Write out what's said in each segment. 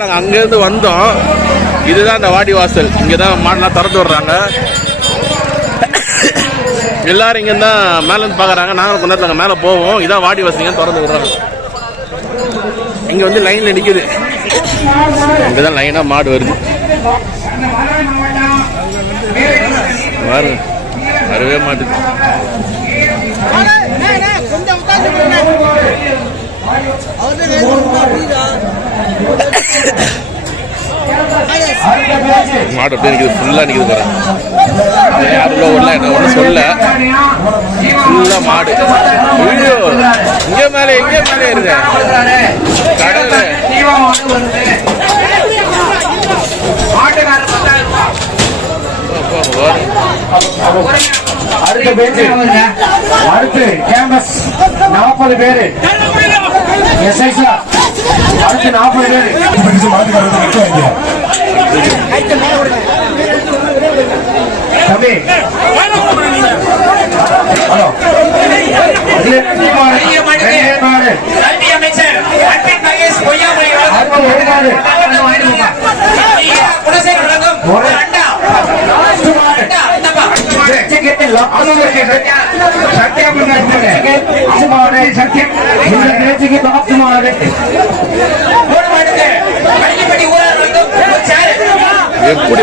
நாங்கள் அங்கேருந்து வந்தோம். இதுதான் இந்த வாடி வாசல். இங்கே தான் மாடெல்லாம் திறந்து விடுறாங்க. எல்லாரும் இங்கே தான் மேலேருந்து பார்க்குறாங்க. நாங்களும் கொஞ்ச நேரத்தில் மேலே போவோம். இதான் வாடி வாசல் இங்கே திறந்து விடுறாங்க. இங்கே வந்து லைனில் நிற்கிது இங்கே தான் லைனாக மாடு வருது. பாருங்க. வரவே மாட்டுது. மாடு அப்படியே நிற்குது ஃபுல்லாக நிற்குது பாருங்க யாருள்ள உள்ள என்ன ஒன்றும் சொல்ல ஃபுல்லாக மாடு. ஐயோ இங்கே மேலே எங்கே மேலே இருங்க. கடவுளே. அடுத்த பேச்சு. அடுத்து கேம்பஸ். நாற்பது பேரு. எஸ்ஐசா அடுத்து நாற்பது பேரு. தம்பி ஹலோ ரெண்டே மாடு கல்வி அமைச்சர் அன்பின் மகேஷ் பொய்யாமொழி அடுத்து ஒரு மாடு குலசேகர் வழங்கும் அண்டா அண்டா இந்தப்பா மூணு ஒரு சேரு எப்படி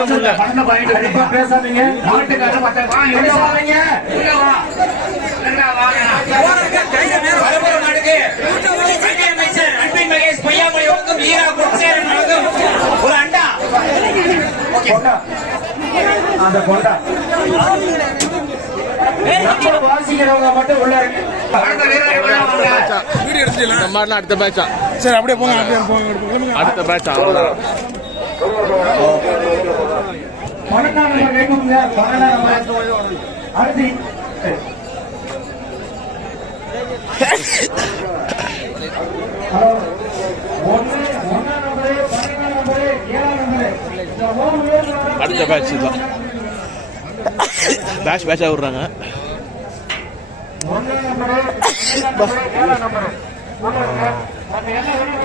முடியல பேசாதீங்க. அந்த கொண்டா வாசிக்கிறவங்க மட்டும் உள்ள. அடுத்த. இந்த பேட்சா சரி அப்படியே போங்க அப்படியே போங்க கிளம்புங்க. அடுத்த பேட்சா அவ்வளோதான் பன்னெண்டாம் நம்பர். அடுத்து ஹலோ ஒன்று ஒன்றாம் நம்பரு பன்னெண்டாம் நம்பரு ஏழாம் நம்பரு. இந்த மூணு பேர் வராங்க. அடுத்த பேட்ச் தான். பேட்ச் பேட்சாக விடுறாங்க.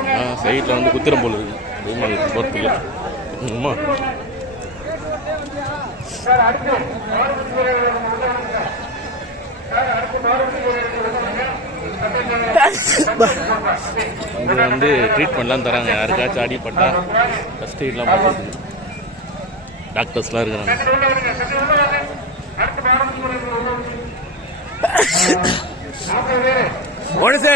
வேணும் சைடில் வந்து குத்திரம் போல் இருக்கு. போகிறதுக்கு அம்மா சார் அடுத்து. அடுத்து. இங்கே வந்து ட்ரீட்மெண்ட்லாம் தராங்க. யாருக்காச்சும் அடிப்பட்டா ஃபஸ்ட் எய்ட்லாம் பார்த்துருக்கு டாக்டர்ஸ்லாம் இருக்கிறாங்க. ஒன்சே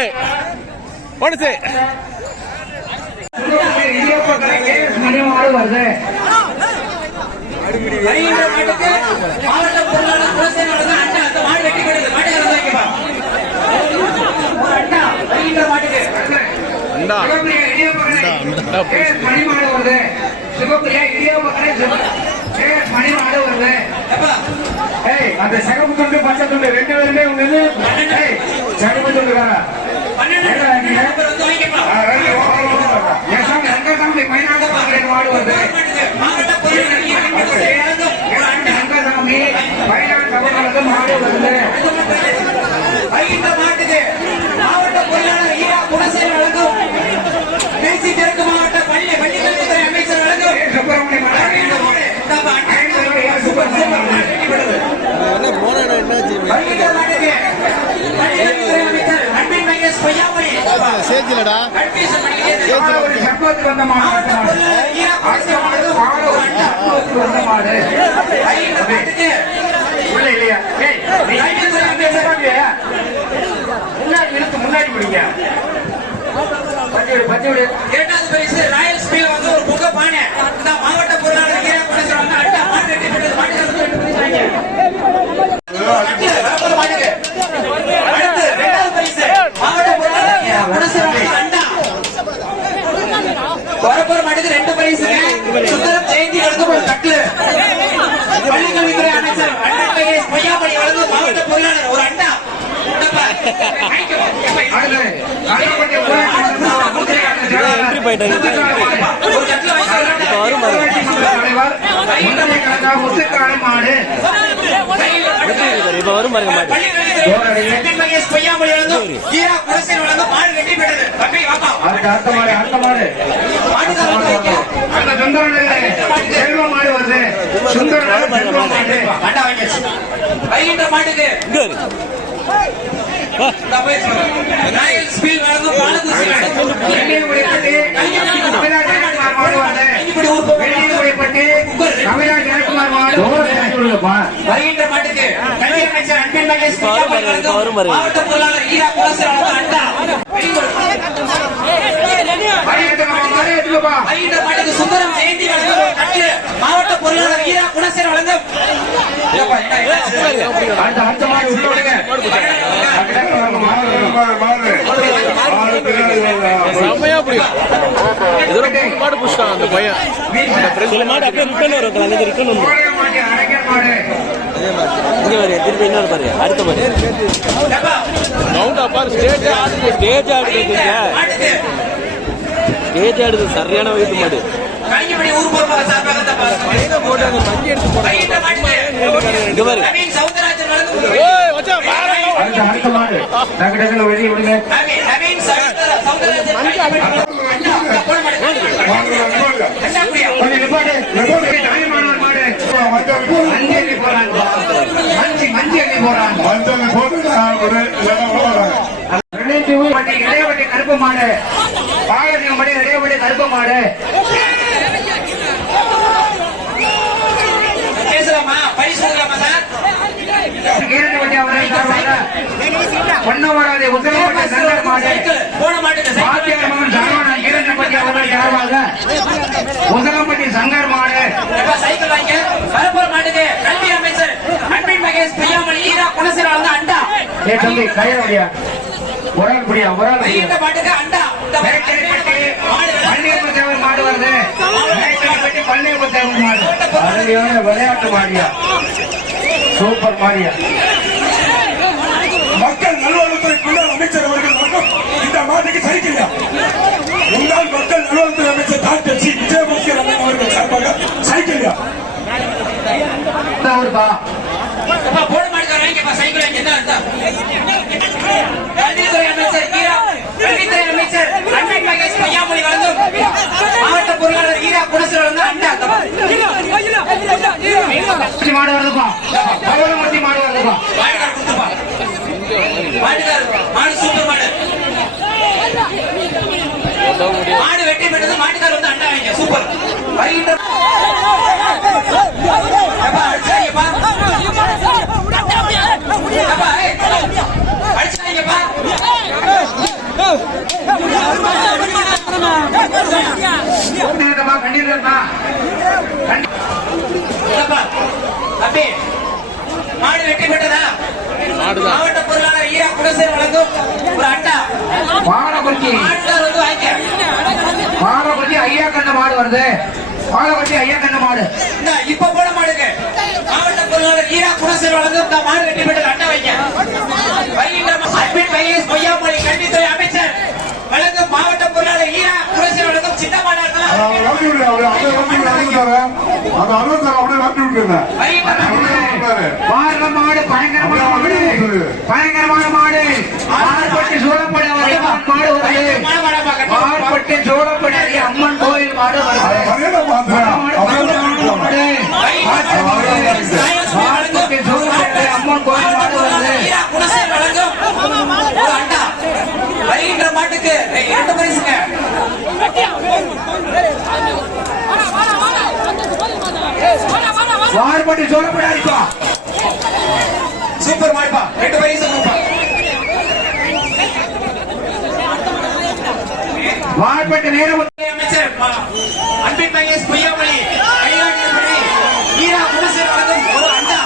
மணிமாறு வருது. வருகின்ற மாட்டுக்கு மாவட்ட பொருளாளர் குலசேகரன் வழங்கும் அண்டா அந்த மாடு வெட்டி வைக்கப்பா வருகின்ற மாட்டுக்கு மணிமாடு வருது சிவப்பிரியா மணிமாடு வருது அந்த சிகப்பு துண்டு பச்சை துண்டு ரெண்டு பேருமே பன்னெண்டு மாடு வருது மாவட்ட பொருளாளர் ஈரா குலசேகரன் வழங்கும் ஒரு அண்டா ரங்கசாமி வயநாடு தமிழ்நாடு மாடு வருது வருகின்ற மாட்டுக்கு மாவட்ட பொருளாளர் ஈரா குலசேகரன் வழங்கும் பேசி தெற்கு மாவட்ட பள்ளி பள்ளிக்கல்வித்துறை அமைச்சர் வழங்கும் சுப்பிரமணிய மாடு இந்தாப்பா, அண்டா. சூப்பர் சூப்பர் வருகின்ற மாட்டுக்கு பள்ளிக்கல்வித்துறை அமைச்சர் அன்பின் மகேஷ் பொய்யாமொழி கன்ஃபியூஷன் பண்ணிக்கிட்டே ஒரு சர்வத்துக்கு வந்த மாடு வழங்கும் ஒரு அண்டா சர்வத்துக்கு வந்த மாடு உள்ள இல்லையா? முன்னாடி இழுத்து முன்னாடி பிடிங்க. இரண்டாவது பரிசு ராயல் ஸ்பீல் வந்து ஒரு புக பானை. மாவட்ட பொருளாளர் குலசேகரன் வந்து அண்டா மாட்டு போட்டு பரிசு வரப்போற மாட்டுக்கு ரெண்டு பரிசுங்க சுந்தரம் ஜெயந்தி நடத்தப்படும் கட்லு பள்ளிக்கல்வித்துறை அமைச்சர் அண்ணன் கையேஷ் பொய்யாப்படி வழங்கு மாவட்ட பொருளாளர் ஒரு அண்ணா ஒரு கட்லு மாடு வருது சுந்தரன் செல்வ மாடு வருகின்ற மாட்டுக்கு கல்வி அமைச்சர் அன்பில் மகேஷ் மாவட்ட பொருளாளர் ஈரா குலசேகரன் அண்டா வருகின்ற மாட்டுக்கு சுந்தரம் ஜெயந்தி வழங்கும் கட்டு மாவட்ட பொருளாளர் ஈரா குலசேகரன் வழங்கும் அடுத்த மாடு உள்ள விடுங்க செம்மையா பிடிக்கும் மூணு மாடு புடிச்சிட்டான் அந்த பையன். சில மாடு அப்படியே ரிட்டர்ன் வரும் அங்கே ரிட்டர்ன் வந்துடும் கோடை மாடு அரைக்கர் மாடு இங்க வரு திருப்பி இன்னொரு பாருங்க அடுத்த பாரு. ஏப்பா, மவுண்ட் அப்பார் ஸ்டேஜ் ஆடுது ஸ்டேஜ் ஆடுது மாட்டுக்கு ஸ்டேஜ் ஆடுது சரியான வயிற்று மாடு. வெளியே விடுங்க. நவீன் நவீன் மாடு கருப்பு மாடு மாடு கீரண்டி வண்டி அவர்கள் சார்பாக பொன்னவராதி உத்தரவாடி சங்கர் மாடு சைக்கிள் போட மாட்டேங்க சைக்கிள் வாத்தியார் மகன் சரவணன் சார்பாக உதகம்பட்டி சங்கர் மாடு. சைக்கிள் வாங்க வரப்போற மாட்டுக்கு கல்வி அமைச்சர் அன்பின் மகேஷ் பிரியாமணி ஈரா வந்து அண்டா. ஏ தம்பி கையடியா ஒரு ஆள் புடியா? ஒரு ஆள் மாட்டுக்கு அண்டா. இந்த மேய்ச்சல்பட்டி மாடு பள்ளியப்ப தேவர் மாடு வருது. மேய்ச்சல்பட்டி பள்ளியப்ப தேவர் மாடு. அருமையான விளையாட்டு மாடியா? சூப்பர் மாடியா? மக்கள் நல்வாழ்வுத்துறை அமைச்சர் அவர்கள் இந்த மாட்டுக்கு சைக்கிள் முன்னாள் மக்கள் நல்வாழ்வுத்துறை அமைச்சர் டாக்டர் சி விஜயபாஸ்கர் அண்ணன் அவர்கள் சார்பாக சைக்கிள் அவருப்பா எப்பா போட மாட்டுக்கார வாங்கிப்பா சைக்கிள் வாங்கி என்ன அர்த்தம் கல்வித்துறை அமைச்சர் ஈரா கல்வித்துறை அமைச்சர் அன்பின் பிரியாமணி வழங்கும் மாவட்ட பொருளாளர் ஈரா குணசீலன் வந்து அண்டா மட்டி மாடு வருதுப்பா பவளமட்டி மாடு வருதுப்பா மாட்டுக்கார கொடுத்துப்பா மாட்டுக்கார மாடு சூப்பர் மாடு. மாடு வெற்றி பெற்றது மாட்டுக்கார வந்து அண்டா வாங்க சூப்பர். வருகின்ற எப்பா அடிச்சாங்கப்பா. எப்பா மாடு வெற்றி பெற்றதா மாவட்ட பொருளாளர் ஈரா குணசேகரன் வழங்கும் ஒரு அட்டா மாடக்குறிச்சி. மாட்டுக்கார வந்து வாங்க மாடக்குறிச்சி ஐயா கண்ட மாடு வருது. மாடக்குறிச்சி ஐயா கண்ண மாடு. இந்த இப்ப போட மாடுங்க மாவட்ட பொருளாளர் ஈரா குணசேகர் வழங்கும் இந்த மாடு வெற்றி வைகின்ற அன்பின் பொய்யாமொழி கல்வித்துறை அமைச்சர் வழங்கும் மாவட்ட பொருளாளர் ஈரா குணசேகர் வழங்கும் சின்ன மாடா. பயங்கரமான மாடு. பயங்கரமான மாடு. மாடுபட்டி சூழப்படி மாடு வருது. மாடு மாடா பாக்கட்டும் மாடுபட்டி சூழப்படி அம்மன் கோயில் மாடு வருது மாடு மாடுபட்டி சூழப்படி அம்மன் கோயில் மாடு வருது ஈரா குணசேகர் வழங்கும் ஒரு அண்டா ஏய், இரண்டு பரிசுங்க? மாடுபட்டி சூழப்படி அடிப்பா சூப்பர் மாடுப்பா ரெண்டு பரிசு மாடுபட்டி நேரம் அமைச்சர் அன்பின் மகேஷ் பொய்யாமொழி வழிகாட்டியபடி ஈரா குணசேகர் வழங்கும் ஒரு அண்டா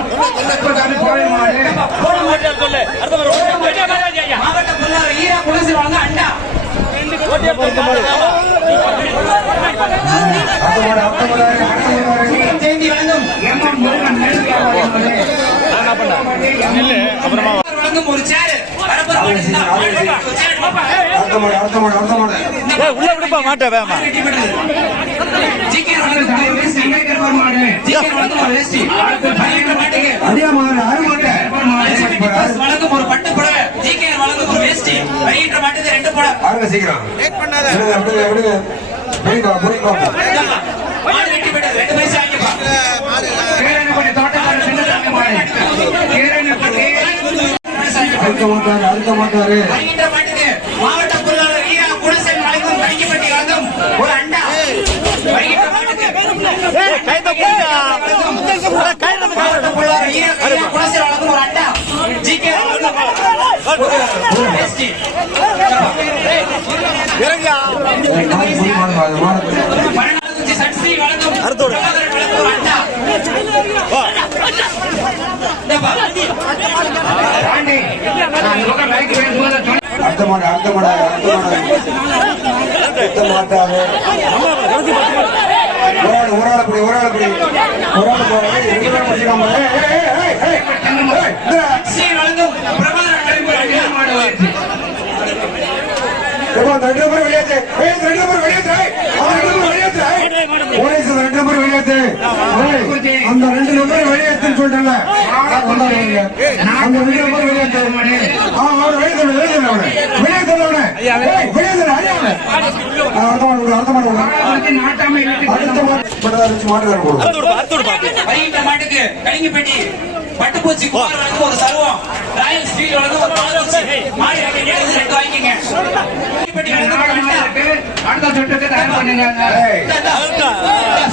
கோயில் மாடு போட மாட்டேன் மாவட்ட பொருளாளர் ஈரா குணசேகர் வழங்கும் அண்டா ஜெயந்தி வழங்கும் எம்எம் முருகன் இல்ல வழங்கும் மாடு ஒரு சேரு அடுத்த மாடு அடுத்த மாடு அடுத்த மாடு உள்ள விடுப்பா மாட்ட வேமா. அதிக மாடு. அரை மாடு பஸ் வழங்கும் ஒரு பட்டு புடவை. ஜிகே வழங்கும் ஒரு வேஷ்டி. பையன் மாட்டுக்கு ரெண்டு புடவை. ஆருங்க சீக்கிரம். விடுங்க விடுங்க புரியுமா புரியுமா மாடு வெற்றி பெற்றது ரெண்டு பைசா தோட்டக்காரர் சின்னதாங்க மாடு. அறுக்க மாட்டாரு அறுக்க மாட்டாரு. மாவட்ட பொருளாளர் ஈரா குணசேகர் வழங்கும் கணிக்கப்பட்டி வழங்கும் ஒரு அண்டா. மாவட்ட பொருளாளர் ஈரா குணசேகர் வழங்கும் ஒரு அண்டா. மாடு மாடு பன்னெண்டாவது சட்சி வழங்கும் பிரபாகரன் வழங்கும் ஒரு அண்டா இந்தப்பா. பாண்டி அடுத்த மாடு அடுத்த மாடு ஒரு ஆள் ஒரு ஆள் அப்படி ஒரு ஆள் அப்படி ஒரு ஆள் ரெண்டு பேரும் ரெண்டு ரெண்டு போலீஸ் ரெண்டு நம்பர் வெளியேத்து. ஏய், அந்த ரெண்டு நம்பர் வெளியேத்துன்னு சொல்லிட்டேன்ல. நான் கொண்டாடுறீங்க. அந்த ரெண்டு நம்பர் வெளியேத்து. ஆ, அவனை வெளியேத்து, வெளியேத்து அவனை. வெளியேத்து அவனை. ஏய், வெளியேத்து, அடி அவனை. ஆ, அடுத்த மாடு விடு, அடுத்த மாடு விடு. அடுத்த மாடு. இப்பதான் அடிச்சு மாட்டுக்காரன் போடு. வருகின்ற மாட்டுக்கு கலிங்கப்பட்டி பட்டுப்பூச்சி குமார் வழங்கும் ஒரு சர்வம். ராயல் ஸ்டீல் வழங்கும் ஒரு பாலோச்சி மாறி ரெண்டு அண்டா. அடுத்த சுற்றுக்கு தயார் பண்ணுங்க.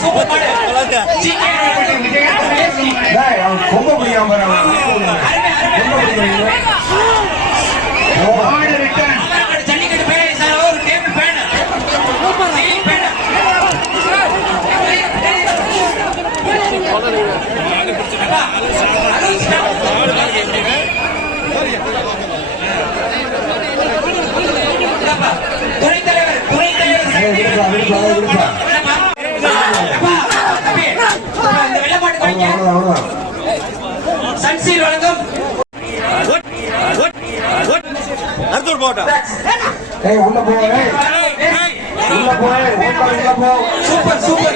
சூப்பர் மாடு கொம்ப பிடிக்காம பாரு அவன். அருமை, அருமை. மாமனார் ஜல்லிக்கட்டு பேரை சார் ஒரு டேபிள் பேன் சீலிங் பேன் அப்பா, அறிவிச்சுட்டா. அப்பா, துணைத் தலைவர் துணைத் தலைவர் ஏய், விடுப்பா, விடுப்பா, விடுப்பா. அப்பா, தம்பி, இந்த வெள்ளை மாட்டு வாங்கிக்க. அவ்வளவுதான், அவ்வளவுதான். சன்சீல் வழங்கும் அடுத்து போட்டா ஏய், உள்ள போ, ஏய். உள்ள போ, ஏய், உள்ள உள்ள போ. சூப்பர் சூப்பர் வீரர் அருமையான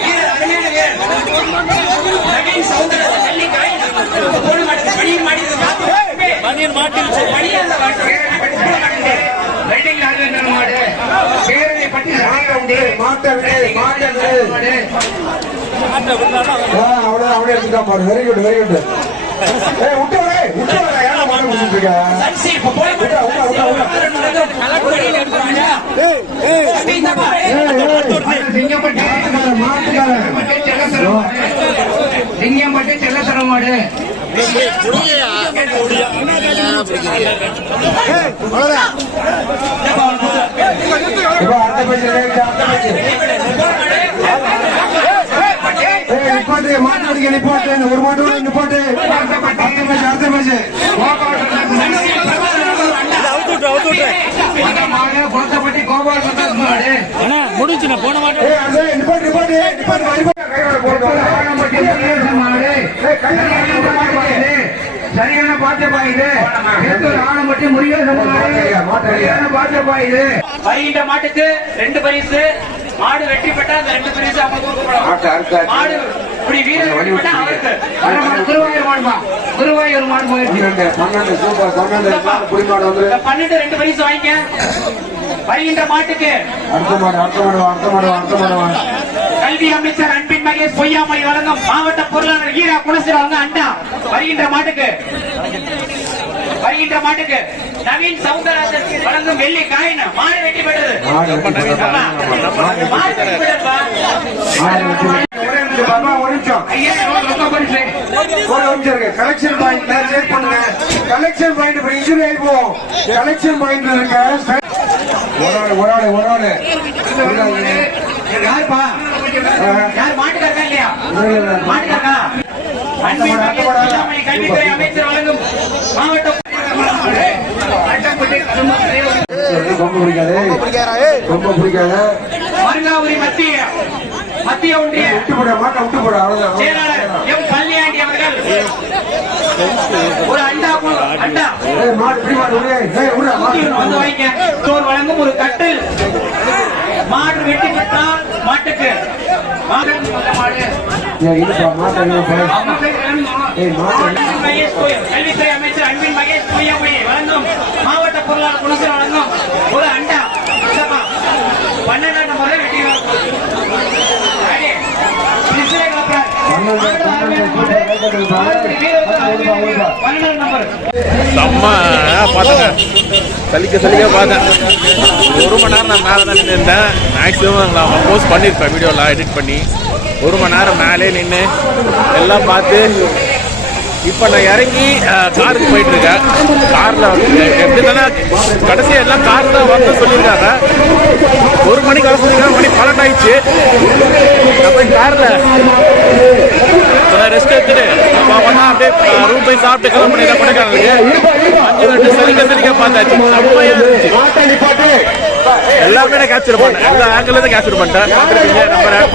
வீரர் நவீன் சௌந்தரராஜன் ஜல்லிக்காய் போட மாட்டேங்குது பணியன் மாட்டேங்குது பனியன் மாட்டிருச்சு பணியன் வெல்டிங் ராஜேந்திரன் மாடு. பேரணி பட்டி சாக உண்டு. மாட்டை விடு, மாட்டை விடு. ஆ, அவ்வளவுதான், அப்படியே எடுத்துட்டா பாரு. Very good, very good. ஏய், விட்டு வர, விட்டு வர. ஏன்டா லிங்கம்பட்டி செல்லத்தர மாடு இப்போ அடுத்த பேச்சு, அடுத்த பேச்சு. நிப்பாட்டு, மாட்டு பிடிக்க நிப்பாட்டு. ஒரு மாட்டு கூட நிப்பாட்டு. அடுத்த பேச்சு, அடுத்த பேச்சு. அவுத்து விட்டு அவுத்து விட்டு அந்த மாடு பொருத்தப்பட்டி கோபால் சந்தோஷ் மாடு அண்ணா முடிஞ்சுண்ணா போன அது, நிப்பாட்டு, நிப்பாட்டு, நிப்பாட்டு, சரியான பாட்டப்பா இது ஏத்தூர் ஆனம்பட்டி முருகேசன். சரியான பாட்டப்பா இது வருகின்ற மாட்டுக்கு ரெண்டு பரிசு மாடு வெற்றி பெற்றா அந்த ரெண்டு பரிசு ஆட்டு. மாடு இப்படி குருவாயூர் குருவாயூர் மாடு பன்னெண்டு, சூப்பர், வந்து. ரெண்டு பரிசு வாங்கிக்க. வருகின்ற மாட்டுக்கு. அடுத்த மாடு, அடுத்த மாடு வா, அடுத்த மாடு வா, அடுத்த மாடு வா. கல்வி அமைச்சர் அன்பின் மகேஷ் பொய்யாமொழி வழங்கும் மாவட்ட பொருளாளர் ஈரா வழங்க அண்டா வருகின்ற மாட்டுக்கு. வருகின்ற மாட்டுக்கு. நவீன் சவுந்தரராஜன் வழங்கும் வெள்ளி காயின். மாடு வெற்றி பெற்றது. நிமிஷம், பாப்பா, ஒரு நிமிஷம். ஒரு நிமிஷம் இருக்கு. கலெக்ஷன் பாயிண்ட் செக் பண்ணுங்க கலெக்ஷன் பாயிண்ட் இப்ப இன்ஜுரி ஆகி போவோம் கலெக்ஷன் பாயிண்ட் இருக்க ஒரு ஆளு ஒரு ஆளு ஒரு ஆளு யாருப்பா யார் மாட்டுக்காரா இல்லையா இல்ல, இல்ல. மாட்டுக்காரா கல்வித்துறை அமைச்சர் வழங்கும் ரொம்ப பிடிக்காது ரொம்ப பிடிக்காது மருங்காபுரி மத்திய மத்திய ஒன்றிய விட்டு போட மாட்டை விட்டு போட செயலாளர் எம் கல்யாணி அவர்கள். ஒரு அண்டா அண்டா. வந்து வாங்கிக்க ஸ்டோர் வழங்கும் ஒரு கட்டில். மாடு வெட்டி பெற்றால் மாட்டுக்கு. மாடு கல்வித்துறை அமைச்சர் அன்பின் மகேஷ் பொய்யாமொழி வழங்கும். மாவட்ட பொருளாளர் குணசீலன் வழங்கும் ஒரு அண்டா இந்தப்பா. பன்னெண்டாம் நம்பரை வெட்டி ரெடி. டிஸ்பிளே கலப்பர். பன்னெண்டாம் நம்பர் செம்ம பார்த்தங்க சலிக்க சலிக்க பார்த்தேன் ஒரு மணி நேரம் நான் மேலே தான் நின்றுருந்தேன் மேக்ஸிமம் நான் போஸ்ட் பண்ணியிருப்பேன் வீடியோலாம் எடிட் பண்ணி. ஒரு மணி நேரம் மேலே நின்று எல்லாம் பார்த்து இப்போ நான் இறங்கி அஹ், காருக்கு போயிட்டு இருக்கேன். காரில் எப்படின்னா கடைசியாக எல்லாம் காரில் தான் வந்து சொல்லியிருக்காங்க. ஒரு மணிக்கு வர சொல்லியிருக்காங்க மணி பன்னெண்டு ஆயிடுச்சு நான் போய் காரில் ரெஸ்ட் எடுத்துட்டு பாப்பா அப்படியே ரூம் போய் சாப்பிட்டு கிளம்பி கொடைக்கானலுக்கு அஞ்சு மினிட் சலிக்க சலிக்க பார்த்தாச்சு செம்மையா இருந்துச்சு எல்லாமே நான் கேப்சர் பண்ணேன் எல்லா இருந்து கேப்சர் பண்ணிட்டேன் நம்புறேன்.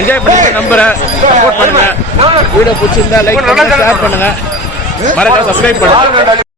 என்ஜாய் பண்ணுங்க நம்புறேன். சப்போர்ட் பண்ணுங்க வீடியோ பிடிச்சிருந்தா லைக் பண்ணுங்க ஷேர் பண்ணுங்க. மறக்காம சப்ஸ்கிரைப் பண்ணுங்க.